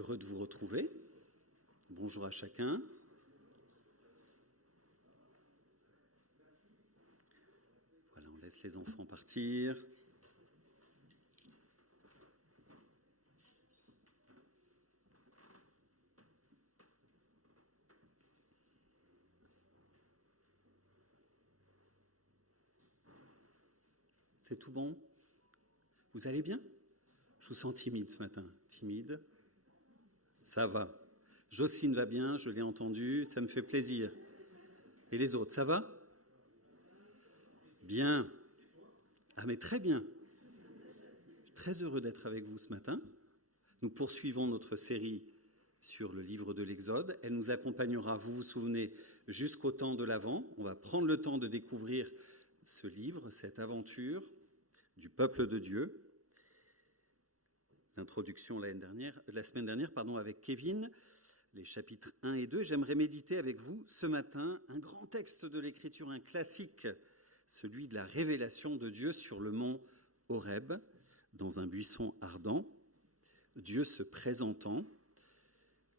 Heureux de vous retrouver. Bonjour à chacun. Voilà, on laisse les enfants partir. C'est tout bon? Vous allez bien? Je vous sens timide ce matin. Timide? Ça va. Jocelyne va bien, je l'ai entendu, ça me fait plaisir. Et les autres, ça va? Bien. Ah mais très bien. Je suis très heureux d'être avec vous ce matin. Nous poursuivons notre série sur le livre de l'Exode. Elle nous accompagnera, vous vous souvenez, jusqu'au temps de l'Avent. On va prendre le temps de découvrir ce livre, cette aventure du peuple de Dieu. L'introduction la semaine dernière, avec Kevin, les chapitres 1 et 2. J'aimerais méditer avec vous ce matin un grand texte de l'Écriture, un classique, celui de la révélation de Dieu sur le mont Horeb, dans un buisson ardent. Dieu se présentant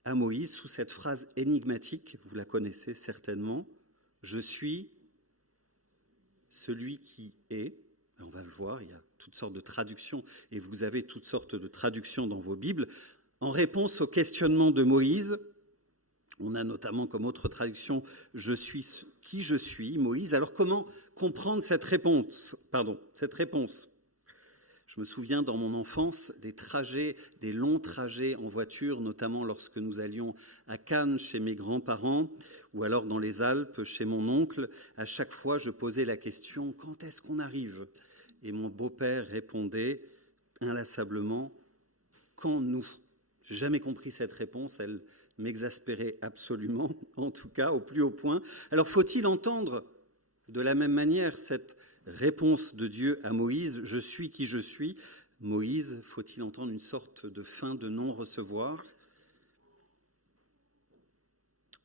à Moïse sous cette phrase énigmatique, vous la connaissez certainement, « Je suis celui qui est ». On va le voir, il y a toutes sortes de traductions, et vous avez toutes sortes de traductions dans vos Bibles. En réponse au questionnement de Moïse, on a notamment comme autre traduction « Je suis qui je suis », Moïse. Alors comment comprendre cette réponse? Je me souviens dans mon enfance des longs trajets en voiture, notamment lorsque nous allions à Cannes chez mes grands-parents, ou alors dans les Alpes chez mon oncle. À chaque fois, je posais la question « Quand est-ce qu'on arrive ?» Et mon beau-père répondait inlassablement « Quand nous ?» Je n'ai jamais compris cette réponse, elle m'exaspérait absolument, en tout cas au plus haut point. Alors faut-il entendre de la même manière cette réponse de Dieu à Moïse « Je suis qui je suis ». Moïse, faut-il entendre une sorte de fin de non-recevoir?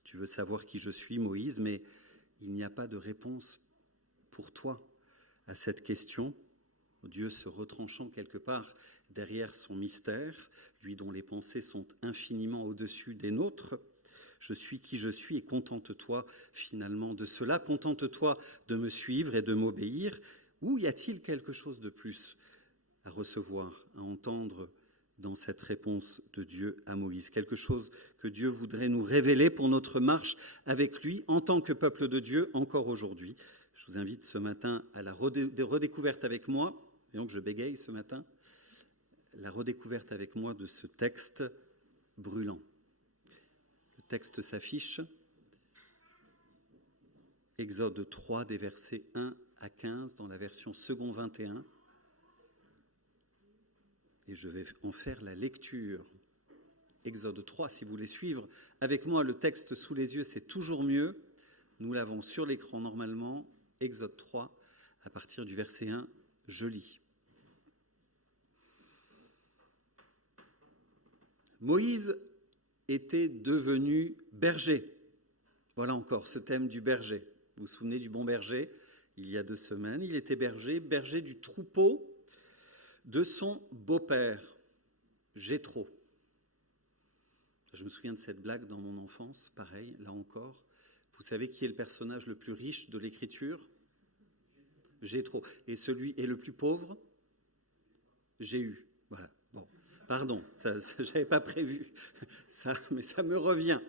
Tu veux savoir qui je suis, Moïse, mais il n'y a pas de réponse pour toi à cette question. Dieu se retranchant quelque part derrière son mystère, lui dont les pensées sont infiniment au-dessus des nôtres. Je suis qui je suis et contente-toi finalement de cela, contente-toi de me suivre et de m'obéir. Ou y a-t-il quelque chose de plus à recevoir, à entendre dans cette réponse de Dieu à Moïse? Quelque chose que Dieu voudrait nous révéler pour notre marche avec lui en tant que peuple de Dieu encore aujourd'hui. Je vous invite ce matin à la redécouverte avec moi, et donc je bégaye ce matin, la redécouverte avec moi de ce texte brûlant. Le texte s'affiche, Exode 3, des versets 1 à 15, dans la version second 21, et je vais en faire la lecture. Exode 3, si vous voulez suivre avec moi le texte sous les yeux, c'est toujours mieux. Nous l'avons sur l'écran normalement. Exode 3, à partir du verset 1, je lis. Moïse était devenu berger. Voilà encore ce thème du berger. Vous vous souvenez du bon berger? Il y a 2 semaines, il était berger du troupeau de son beau-père, Jéthro. Je me souviens de cette blague dans mon enfance, pareil, là encore. Vous savez qui est le personnage le plus riche de l'Écriture? Jéthro. Et celui est le plus pauvre? Jéhu. Voilà. Bon, pardon, je n'avais pas prévu ça, mais ça me revient.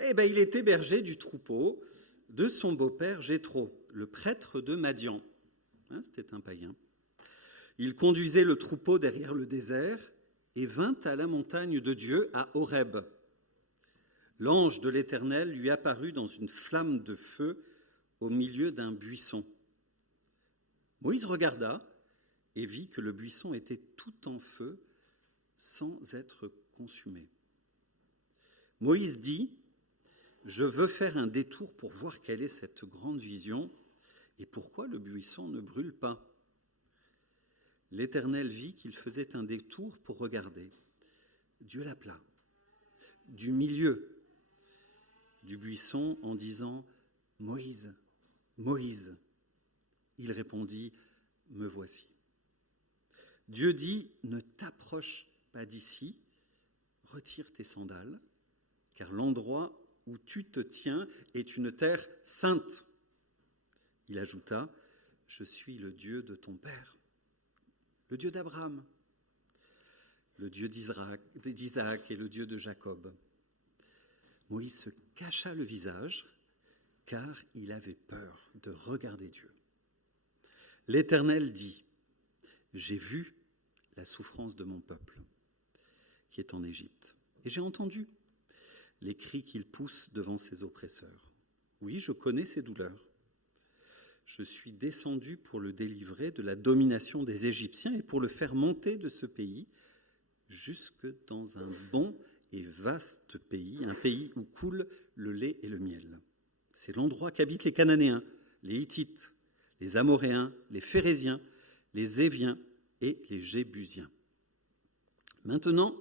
Eh bien, il était berger du troupeau de son beau-père Jéthro, le prêtre de Madian. C'était un païen. Il conduisait le troupeau derrière le désert et vint à la montagne de Dieu à Horeb. L'ange de l'Éternel lui apparut dans une flamme de feu au milieu d'un buisson. Moïse regarda et vit que le buisson était tout en feu sans être consumé. Moïse dit « Je veux faire un détour pour voir quelle est cette grande vision et pourquoi le buisson ne brûle pas. » L'Éternel vit qu'il faisait un détour pour regarder. Dieu l'appela du milieu du buisson en disant « Moïse, Moïse !» Il répondit « Me voici ». Dieu dit « Ne t'approche pas d'ici, retire tes sandales, car l'endroit où tu te tiens est une terre sainte. » Il ajouta, « Je suis le Dieu de ton père, le Dieu d'Abraham, le Dieu d'Isaac et le Dieu de Jacob. » Moïse se cacha le visage, car il avait peur de regarder Dieu. L'Éternel dit, « J'ai vu la souffrance de mon peuple qui est en Égypte, et j'ai entendu les cris qu'il pousse devant ses oppresseurs. Oui, je connais ses douleurs. Je suis descendu pour le délivrer de la domination des Égyptiens et pour le faire monter de ce pays jusque dans un bon et vaste pays, un pays où coule le lait et le miel. C'est l'endroit qu'habitent les Cananéens, les Hittites, les Amoréens, les Phéréziens, les Éviens et les Jébusiens. Maintenant,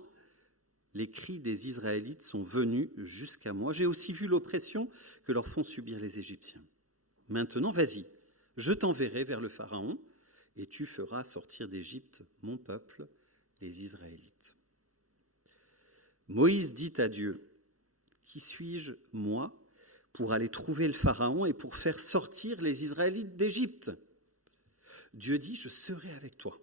les cris des Israélites sont venus jusqu'à moi. J'ai aussi vu l'oppression que leur font subir les Égyptiens. Maintenant, vas-y, je t'enverrai vers le Pharaon et tu feras sortir d'Égypte mon peuple, les Israélites. » Moïse dit à Dieu, « Qui suis-je, moi, pour aller trouver le Pharaon et pour faire sortir les Israélites d'Égypte ?» Dieu dit, « Je serai avec toi.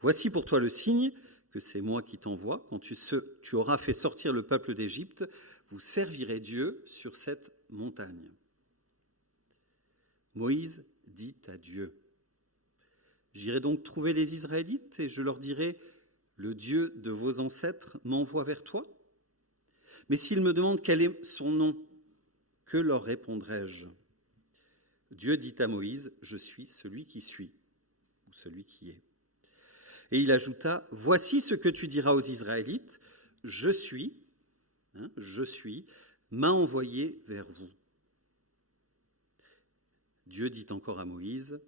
Voici pour toi le signe que c'est moi qui t'envoie. Quand tu auras fait sortir le peuple d'Égypte, vous servirez Dieu sur cette montagne. » Moïse dit à Dieu, « J'irai donc trouver les Israélites et je leur dirai, « Le Dieu de vos ancêtres m'envoie vers toi ?» Mais s'ils me demandent quel est son nom, que leur répondrai-je ? Dieu dit à Moïse, « Je suis celui qui suis, ou celui qui est. » Et il ajouta, « Voici ce que tu diras aux Israélites, je suis, m'a envoyé vers vous. » Dieu dit encore à Moïse,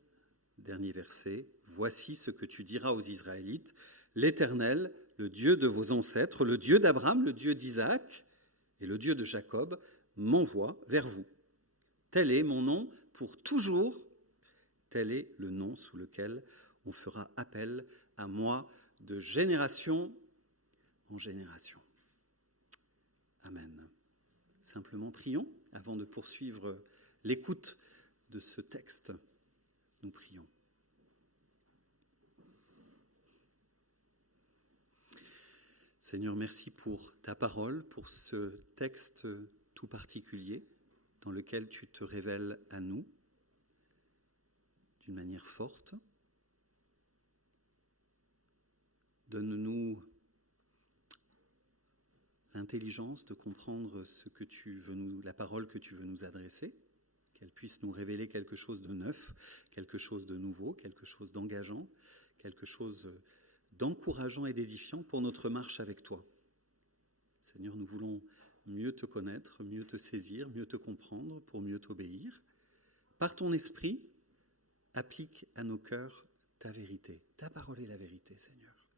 dernier verset, « Voici ce que tu diras aux Israélites, l'Éternel, le Dieu de vos ancêtres, le Dieu d'Abraham, le Dieu d'Isaac et le Dieu de Jacob, m'envoie vers vous. Tel est mon nom pour toujours, tel est le nom sous lequel on fera appel à moi de génération en génération. » Amen. Simplement prions avant de poursuivre l'écoute de ce texte. Nous prions. Seigneur, merci pour ta parole, pour ce texte tout particulier dans lequel tu te révèles à nous d'une manière forte. Donne-nous l'intelligence de comprendre la parole que tu veux nous adresser, qu'elle puisse nous révéler quelque chose de neuf, quelque chose de nouveau, quelque chose d'engageant, quelque chose d'encourageant et d'édifiant pour notre marche avec toi. Seigneur, nous voulons mieux te connaître, mieux te saisir, mieux te comprendre, pour mieux t'obéir. Par ton esprit, applique à nos cœurs ta vérité. Ta parole est la vérité, Seigneur.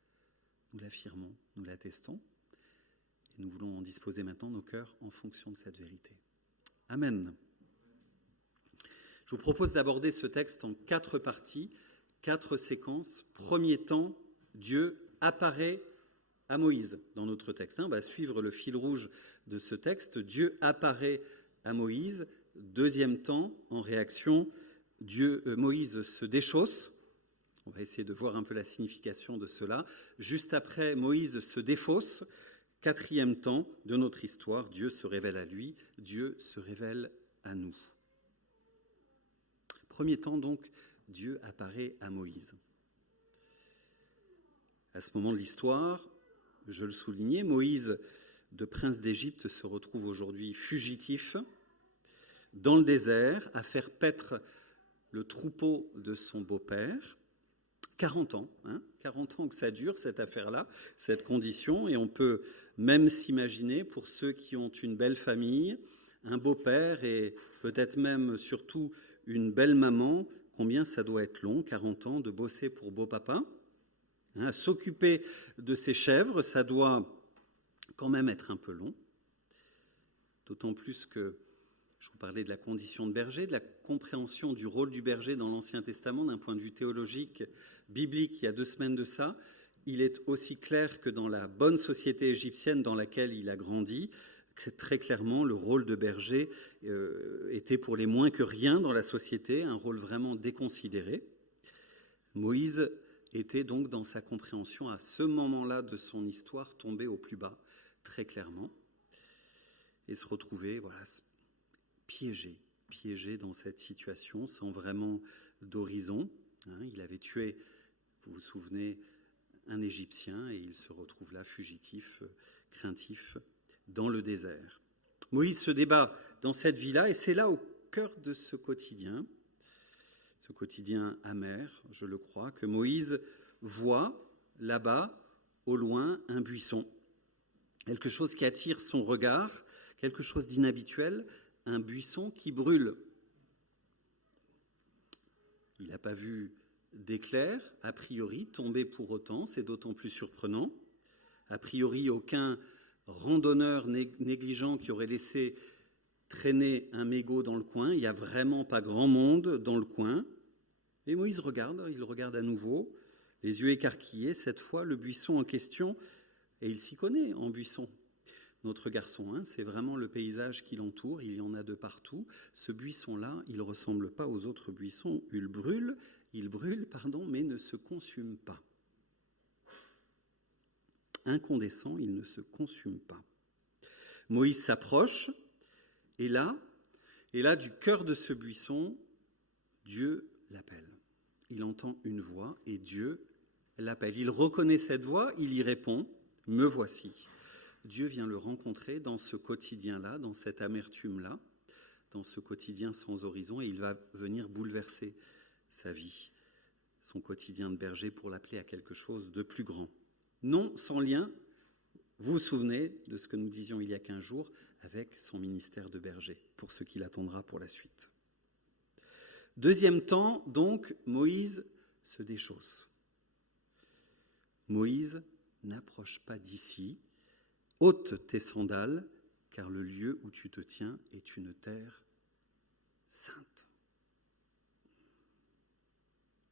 Nous l'affirmons, nous l'attestons, et nous voulons en disposer maintenant nos cœurs en fonction de cette vérité. Amen. Je vous propose d'aborder ce texte en 4 parties, 4 séquences. Premier temps, Dieu apparaît à Moïse dans notre texte. On va suivre le fil rouge de ce texte. Dieu apparaît à Moïse. Deuxième temps, en réaction, Moïse se déchausse. On va essayer de voir un peu la signification de cela. Juste après, Moïse se défausse. 4e temps de notre histoire, Dieu se révèle à lui, Dieu se révèle à nous. Premier temps donc, Dieu apparaît à Moïse. À ce moment de l'histoire, je le soulignais, Moïse, de prince d'Égypte, se retrouve aujourd'hui fugitif dans le désert à faire paître le troupeau de son beau-père. 40 ans, 40 ans que ça dure cette affaire-là, cette condition, et on peut même s'imaginer, pour ceux qui ont une belle famille, un beau-père et peut-être même surtout une belle maman, combien ça doit être long, 40 ans, de bosser pour beau-papa. S'occuper de ses chèvres, ça doit quand même être un peu long, d'autant plus que je vous parlais de la condition de berger, de la compréhension du rôle du berger dans l'Ancien Testament d'un point de vue théologique, biblique, il y a 2 semaines de ça. il est aussi clair que dans la bonne société égyptienne dans laquelle il a grandi, que très clairement, le rôle de berger était pour les moins que rien dans la société, un rôle vraiment déconsidéré. Moïse était donc dans sa compréhension à ce moment-là de son histoire tombé au plus bas, très clairement, et se retrouvait piégé dans cette situation sans vraiment d'horizon. Il avait tué, vous vous souvenez, un Égyptien et il se retrouve là fugitif, craintif, dans le désert. Moïse se débat dans cette vie-là et c'est là au cœur de ce quotidien amer, je le crois, que Moïse voit là-bas, au loin, un buisson. Quelque chose qui attire son regard, quelque chose d'inhabituel, un buisson qui brûle. Il n'a pas vu d'éclair, a priori, tomber pour autant, c'est d'autant plus surprenant. A priori, aucun randonneur négligent qui aurait laissé traîner un mégot dans le coin. Il n'y a vraiment pas grand monde dans le coin. Et Moïse il regarde à nouveau, les yeux écarquillés, cette fois le buisson en question, et il s'y connaît en buisson. Notre garçon, c'est vraiment le paysage qui l'entoure, il y en a de partout. Ce buisson-là, il ne ressemble pas aux autres buissons, il brûle, mais ne se consume pas. Incandescent, il ne se consume pas. Moïse s'approche, et là, du cœur de ce buisson, Dieu l'appelle. Il entend une voix et Dieu l'appelle. Il reconnaît cette voix, il y répond, « Me voici ». Dieu vient le rencontrer dans ce quotidien-là, dans cette amertume-là, dans ce quotidien sans horizon, et il va venir bouleverser sa vie, son quotidien de berger, pour l'appeler à quelque chose de plus grand. Non sans lien, vous vous souvenez de ce que nous disions il y a 15 jours, avec son ministère de berger, pour ce qu'il attendra pour la suite. Deuxième temps, donc, Moïse se déchausse. Moïse, n'approche pas d'ici, ôte tes sandales, car le lieu où tu te tiens est une terre sainte.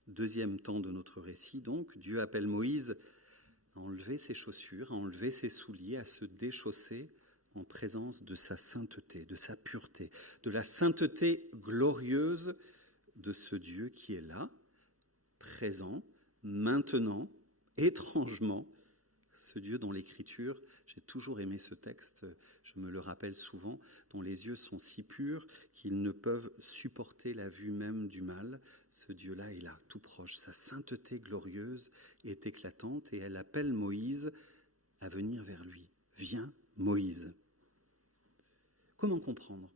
Deuxième temps de notre récit, donc, Dieu appelle Moïse à enlever ses chaussures, à enlever ses souliers, à se déchausser en présence de sa sainteté, de sa pureté, de la sainteté glorieuse de ce Dieu qui est là, présent, maintenant, étrangement, ce Dieu dont l'Écriture, j'ai toujours aimé ce texte, je me le rappelle souvent, dont les yeux sont si purs qu'ils ne peuvent supporter la vue même du mal. Ce Dieu-là est là, tout proche. Sa sainteté glorieuse est éclatante et elle appelle Moïse à venir vers lui. Viens, Moïse. Comment comprendre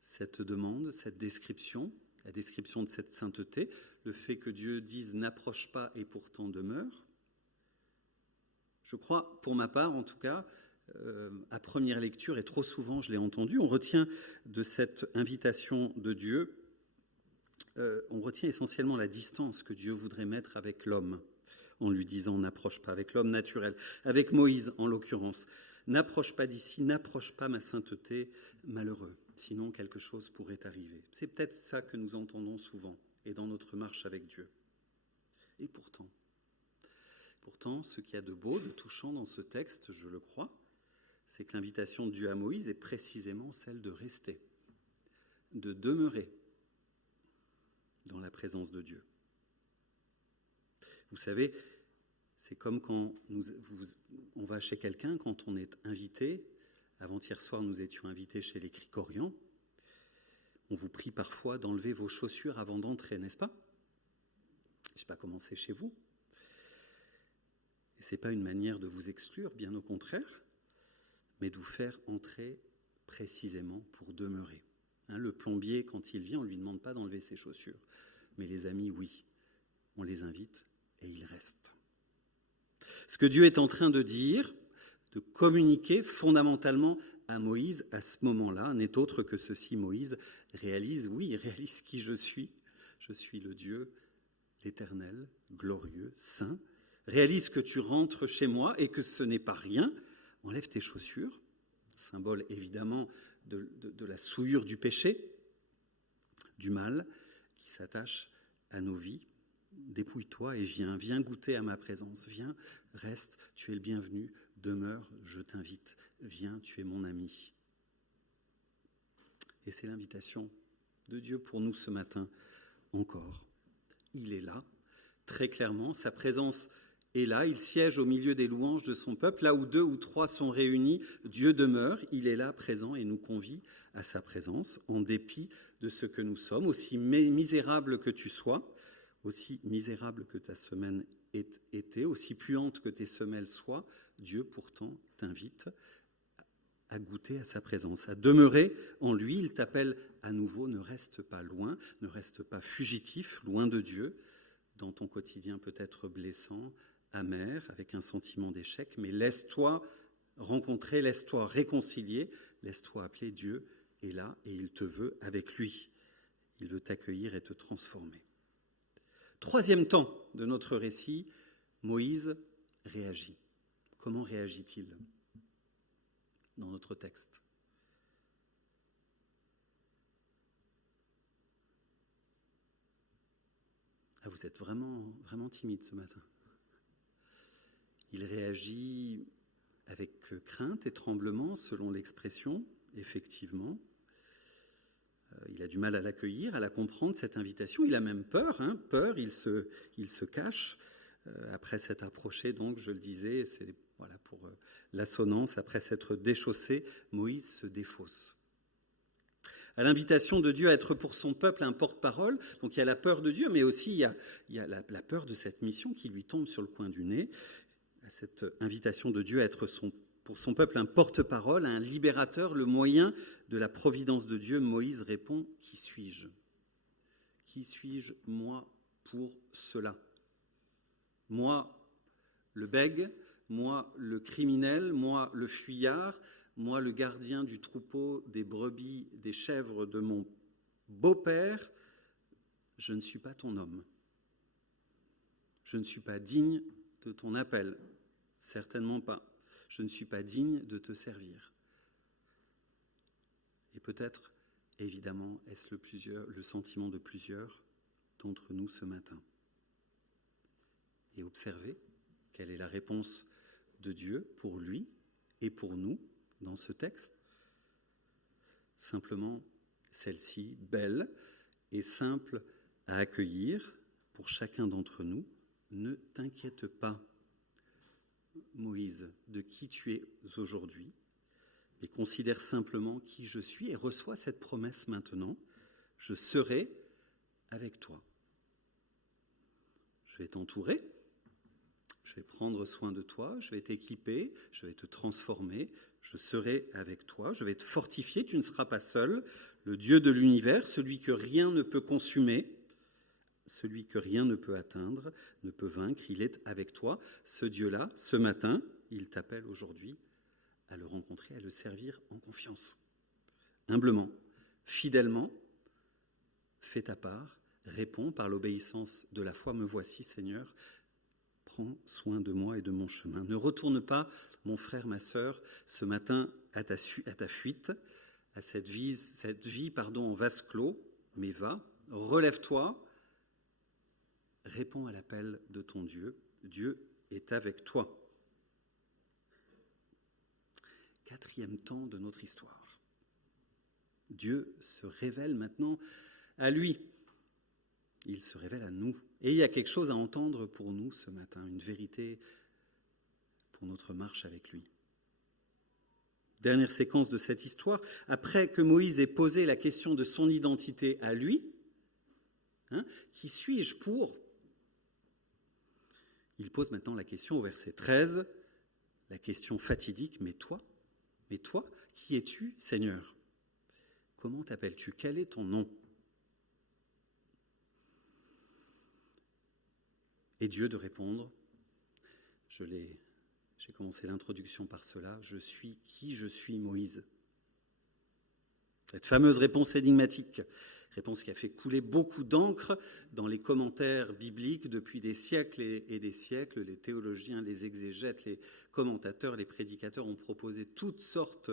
cette demande, cette description, la description de cette sainteté, le fait que Dieu dise « n'approche pas et pourtant demeure ». Je crois, pour ma part en tout cas, à première lecture, et trop souvent je l'ai entendu, on retient de cette invitation de Dieu, on retient essentiellement la distance que Dieu voudrait mettre avec l'homme, en lui disant « n'approche pas », avec l'homme naturel, avec Moïse en l'occurrence. « N'approche pas d'ici, n'approche pas ma sainteté, malheureux, sinon quelque chose pourrait arriver ». C'est peut-être ça que nous entendons souvent, et dans notre marche avec Dieu. Et pourtant, ce qu'il y a de beau, de touchant dans ce texte, je le crois, c'est que l'invitation de Dieu à Moïse est précisément celle de rester, de demeurer dans la présence de Dieu. Vous savez, c'est comme quand on va chez quelqu'un, quand on est invité. Avant-hier soir, nous étions invités chez les Cricorians. On vous prie parfois d'enlever vos chaussures avant d'entrer, n'est-ce pas ? Je ne sais pas comment c'est chez vous. Et ce n'est pas une manière de vous exclure, bien au contraire, mais de vous faire entrer précisément pour demeurer. Le plombier, quand il vient, on ne lui demande pas d'enlever ses chaussures. Mais les amis, oui, on les invite et ils restent. Ce que Dieu est en train de dire, de communiquer fondamentalement à Moïse à ce moment-là, n'est autre que ceci. Moïse réalise qui je suis. Je suis le Dieu, l'Éternel, glorieux, saint. Réalise que tu rentres chez moi et que ce n'est pas rien. Enlève tes chaussures, symbole évidemment de la souillure du péché, du mal qui s'attache à nos vies, dépouille-toi et viens goûter à ma présence. Viens, reste, tu es le bienvenu, demeure, je t'invite. Viens, tu es mon ami. Et c'est l'invitation de Dieu pour nous ce matin encore. Il est là, très clairement, sa présence est là, il siège au milieu des louanges de son peuple, là où 2 ou 3 sont réunis, Dieu demeure, il est là, présent, et nous convie à sa présence, en dépit de ce que nous sommes, aussi misérable que tu sois, aussi misérable que ta semaine ait été, aussi puante que tes semelles soient, Dieu pourtant t'invite à goûter à sa présence, à demeurer en lui. Il t'appelle à nouveau, ne reste pas loin, ne reste pas fugitif, loin de Dieu, dans ton quotidien peut-être blessant, amer, avec un sentiment d'échec, mais laisse-toi rencontrer, laisse-toi réconcilier, laisse-toi appeler. Dieu est là et il te veut avec lui. Il veut t'accueillir et te transformer. Troisième temps de notre récit, Moïse réagit. Comment réagit-il dans notre texte? Ah, vous êtes vraiment timide ce matin. Il réagit avec crainte et tremblement, selon l'expression, effectivement. Il a du mal à l'accueillir, à la comprendre, cette invitation. Il a même peur, peur, il se cache. Après s'être approché, donc, je le disais, c'est voilà, pour l'assonance, après s'être déchaussé, Moïse se défausse. À l'invitation de Dieu à être pour son peuple un porte-parole, donc il y a la peur de Dieu, mais aussi il y a la peur de cette mission qui lui tombe sur le coin du nez. À cette invitation de Dieu à être pour son peuple un porte-parole, un libérateur, le moyen de la providence de Dieu, Moïse répond « Qui suis-je ? Qui suis-je, moi, pour cela ? Moi, le bègue, moi, le criminel, moi, le fuyard, moi, le gardien du troupeau, des brebis, des chèvres de mon beau-père, je ne suis pas ton homme. Je ne suis pas digne de ton appel. Certainement pas. Je ne suis pas digne de te servir. » Et peut-être, évidemment, est-ce le sentiment de plusieurs d'entre nous ce matin. Et observez quelle est la réponse de Dieu pour lui et pour nous dans ce texte. Simplement celle-ci, belle et simple à accueillir pour chacun d'entre nous. Ne t'inquiète pas, Moïse, de qui tu es aujourd'hui, et considère simplement qui je suis et reçois cette promesse maintenant. Je serai avec toi. Je vais t'entourer, je vais prendre soin de toi, je vais t'équiper, je vais te transformer, je serai avec toi, je vais te fortifier, tu ne seras pas seul. Le Dieu de l'univers, celui que rien ne peut consumer, celui que rien ne peut atteindre, ne peut vaincre, il est avec toi. Ce Dieu-là, ce matin, il t'appelle aujourd'hui à le rencontrer, à le servir en confiance. Humblement, fidèlement, fais ta part, réponds par l'obéissance de la foi. Me voici, Seigneur, prends soin de moi et de mon chemin. Ne retourne pas, mon frère, ma sœur, ce matin à ta fuite, à cette vie en vase clos, mais va, relève-toi, réponds à l'appel de ton Dieu. Dieu est avec toi. Quatrième temps de notre histoire. Dieu se révèle maintenant à lui. Il se révèle à nous. Et il y a quelque chose à entendre pour nous ce matin, une vérité pour notre marche avec lui. Dernière séquence de cette histoire, après que Moïse ait posé la question de son identité à lui, qui suis-je pour ? Il pose maintenant la question au verset 13, la question fatidique, mais toi, qui es-tu, Seigneur ? Comment t'appelles-tu ? Quel est ton nom ? Et Dieu de répondre, j'ai commencé l'introduction par cela, je suis qui je suis, Moïse. Cette fameuse réponse énigmatique, réponse qui a fait couler beaucoup d'encre dans les commentaires bibliques depuis des siècles et des siècles. Les théologiens, les exégètes, les commentateurs, les prédicateurs ont proposé toutes sortes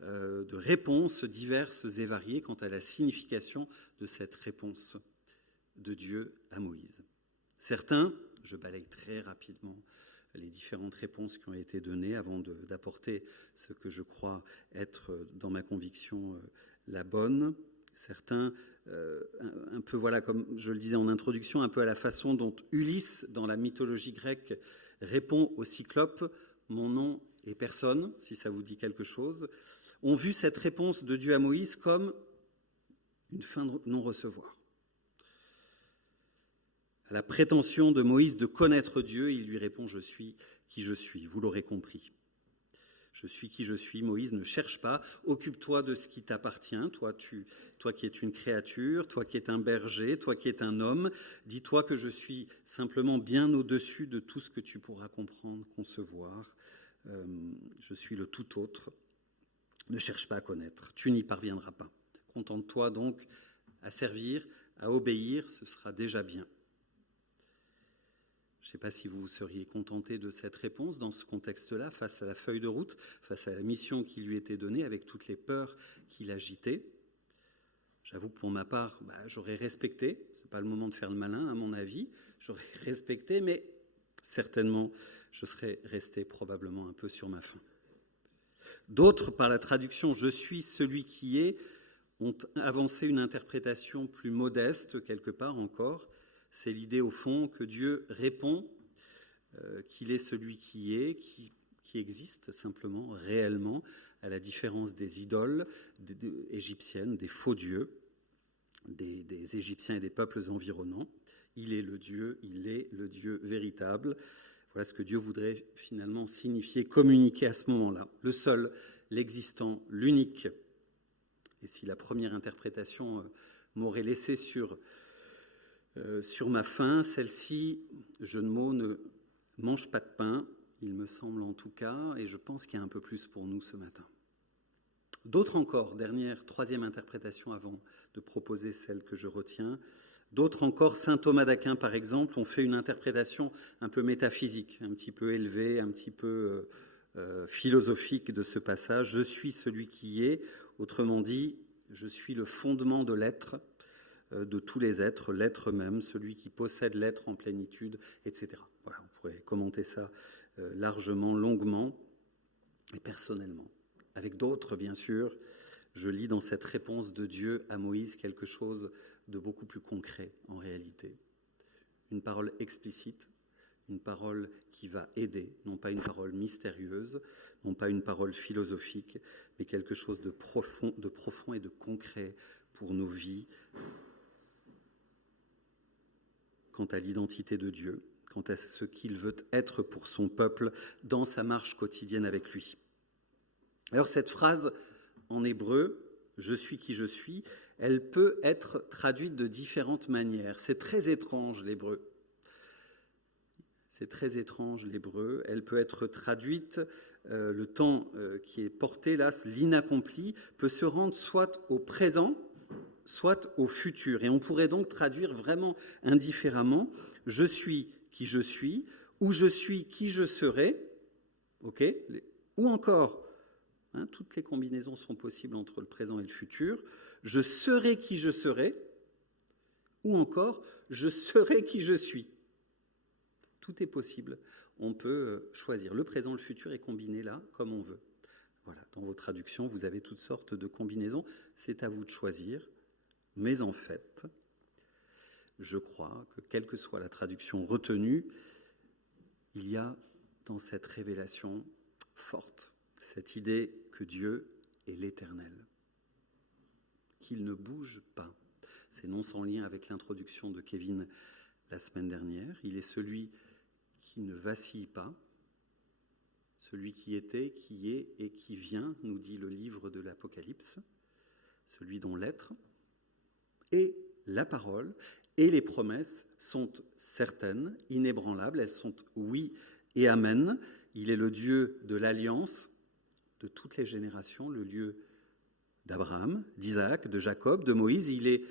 de réponses diverses et variées quant à la signification de cette réponse de Dieu à Moïse. Certains, je balaye très rapidement les différentes réponses qui ont été données avant d'apporter ce que je crois être dans ma conviction la bonne. Certains, un peu, voilà, comme je le disais en introduction, un peu à la façon dont Ulysse, dans la mythologie grecque, répond au Cyclope « Mon nom est personne », si ça vous dit quelque chose, ont vu cette réponse de Dieu à Moïse comme une fin de non-recevoir. À la prétention de Moïse de connaître Dieu, il lui répond « Je suis qui je suis », vous l'aurez compris. Je suis qui je suis. Moïse, ne cherche pas, occupe-toi de ce qui t'appartient, toi qui es une créature, toi qui es un berger, toi qui es un homme. Dis-toi que je suis simplement bien au-dessus de tout ce que tu pourras comprendre, concevoir. Je suis le tout autre. Ne cherche pas à connaître, tu n'y parviendras pas. Contente-toi donc à servir, à obéir, ce sera déjà bien. Je ne sais pas si vous seriez contenté de cette réponse dans ce contexte-là, face à la feuille de route, face à la mission qui lui était donnée, avec toutes les peurs qu'il agitait. J'avoue que pour ma part, j'aurais respecté. Ce n'est pas le moment de faire le malin, à mon avis. J'aurais respecté, mais certainement, je serais resté probablement un peu sur ma faim. D'autres, par la traduction « Je suis celui qui est », ont avancé une interprétation plus modeste, quelque part encore. C'est l'idée, au fond, que Dieu répond qu'il est celui qui est, qui existe simplement, réellement, à la différence des idoles égyptiennes, des faux dieux, des Égyptiens et des peuples environnants. Il est le Dieu véritable. Voilà ce que Dieu voudrait finalement signifier, communiquer à ce moment-là. Le seul, l'existant, l'unique. Et si la première interprétation m'aurait laissé sur ma faim, celle-ci, jeu de mots, ne mange pas de pain, il me semble en tout cas, et je pense qu'il y a un peu plus pour nous ce matin. D'autres encore, troisième interprétation avant de proposer celle que je retiens, d'autres encore, saint Thomas d'Aquin par exemple, ont fait une interprétation un peu métaphysique, un petit peu élevée, un petit peu philosophique de ce passage. Je suis celui qui est, autrement dit, je suis le fondement de l'être, de tous les êtres, l'être même, celui qui possède l'être en plénitude, etc. Voilà, on pourrait commenter ça largement, longuement et personnellement. Avec d'autres, bien sûr, je lis dans cette réponse de Dieu à Moïse quelque chose de beaucoup plus concret en réalité. Une parole explicite, une parole qui va aider, non pas une parole mystérieuse, non pas une parole philosophique, mais quelque chose de profond et de concret pour nos vies, quant à l'identité de Dieu, quant à ce qu'il veut être pour son peuple dans sa marche quotidienne avec lui. Alors cette phrase en hébreu, « Je suis qui je suis », elle peut être traduite de différentes manières. C'est très étrange l'hébreu. C'est très étrange l'hébreu. Elle peut être traduite, le temps qui est porté là, l'inaccompli, peut se rendre soit au présent, soit au futur. Et on pourrait donc traduire vraiment indifféremment « je suis qui je suis » ou « je suis qui je serai », ou encore, toutes les combinaisons sont possibles entre le présent et le futur, « je serai qui je serai » ou encore « je serai qui je suis ». Tout est possible. On peut choisir le présent, le futur et combiner là comme on veut. Voilà, dans vos traductions, vous avez toutes sortes de combinaisons. C'est à vous de choisir. Mais en fait, je crois que quelle que soit la traduction retenue, il y a dans cette révélation forte cette idée que Dieu est l'Éternel, qu'il ne bouge pas. C'est non sans lien avec l'introduction de Kevin la semaine dernière. Il est celui qui ne vacille pas, celui qui était, qui est et qui vient, nous dit le livre de l'Apocalypse, celui dont l'être et la parole et les promesses sont certaines, inébranlables, elles sont oui et amen. Il est le Dieu de l'alliance de toutes les générations, le Dieu d'Abraham, d'Isaac, de Jacob, de Moïse. Il est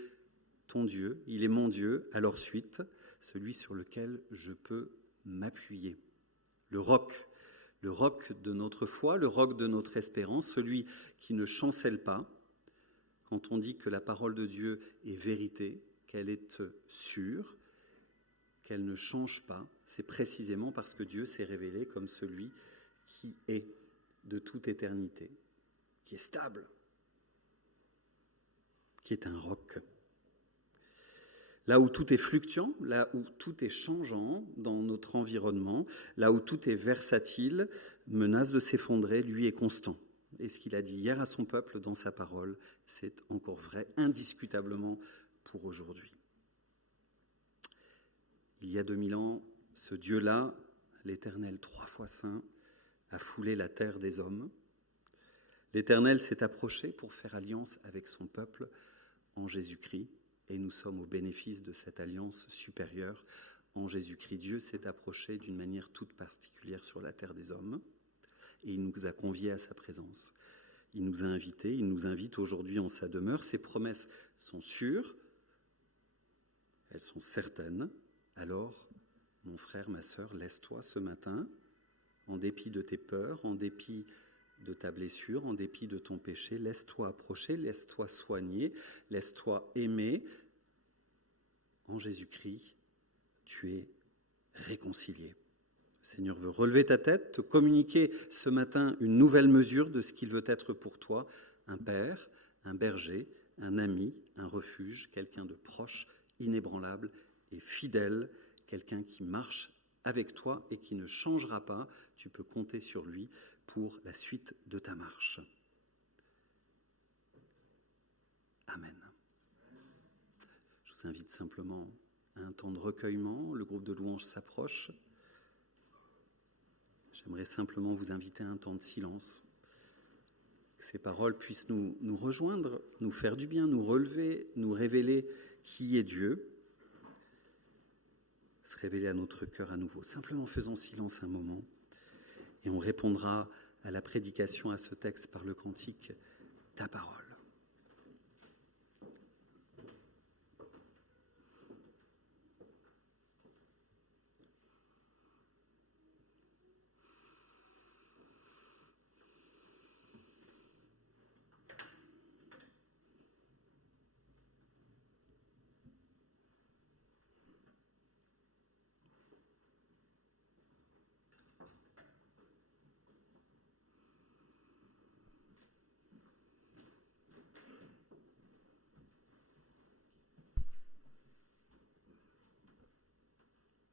ton Dieu, il est mon Dieu, à leur suite, celui sur lequel je peux m'appuyer. Le roc de notre foi, le roc de notre espérance, celui qui ne chancelle pas. Quand on dit que la parole de Dieu est vérité, qu'elle est sûre, qu'elle ne change pas, c'est précisément parce que Dieu s'est révélé comme celui qui est de toute éternité, qui est stable, qui est un roc. Là où tout est fluctuant, là où tout est changeant dans notre environnement, là où tout est versatile, menace de s'effondrer, lui est constant. Et ce qu'il a dit hier à son peuple dans sa parole, c'est encore vrai, indiscutablement pour aujourd'hui. Il y a 2000 ans, ce Dieu-là, l'Éternel 3 fois saint, a foulé la terre des hommes. L'Éternel s'est approché pour faire alliance avec son peuple en Jésus-Christ. Et nous sommes au bénéfice de cette alliance supérieure en Jésus-Christ. Dieu s'est approché d'une manière toute particulière sur la terre des hommes et il nous a conviés à sa présence. Il nous a invités, il nous invite aujourd'hui en sa demeure. Ses promesses sont sûres, elles sont certaines. Alors, mon frère, ma sœur, laisse-toi ce matin, en dépit de tes peurs, en dépit de ta blessure, en dépit de ton péché, laisse-toi approcher, laisse-toi soigner, laisse-toi aimer. En Jésus-Christ, tu es réconcilié. Le Seigneur veut relever ta tête, te communiquer ce matin une nouvelle mesure de ce qu'il veut être pour toi, un père, un berger, un ami, un refuge, quelqu'un de proche, inébranlable et fidèle, quelqu'un qui marche avec toi et qui ne changera pas. Tu peux compter sur lui pour la suite de ta marche. Amen. Je vous invite simplement à un temps de recueillement. Le groupe de louanges s'approche. J'aimerais simplement vous inviter à un temps de silence. Que ces paroles puissent nous rejoindre, nous faire du bien, nous relever, nous révéler qui est Dieu, se révéler à notre cœur à nouveau. Simplement faisons silence un moment et on répondra à la prédication, à ce texte par le cantique « Ta parole ».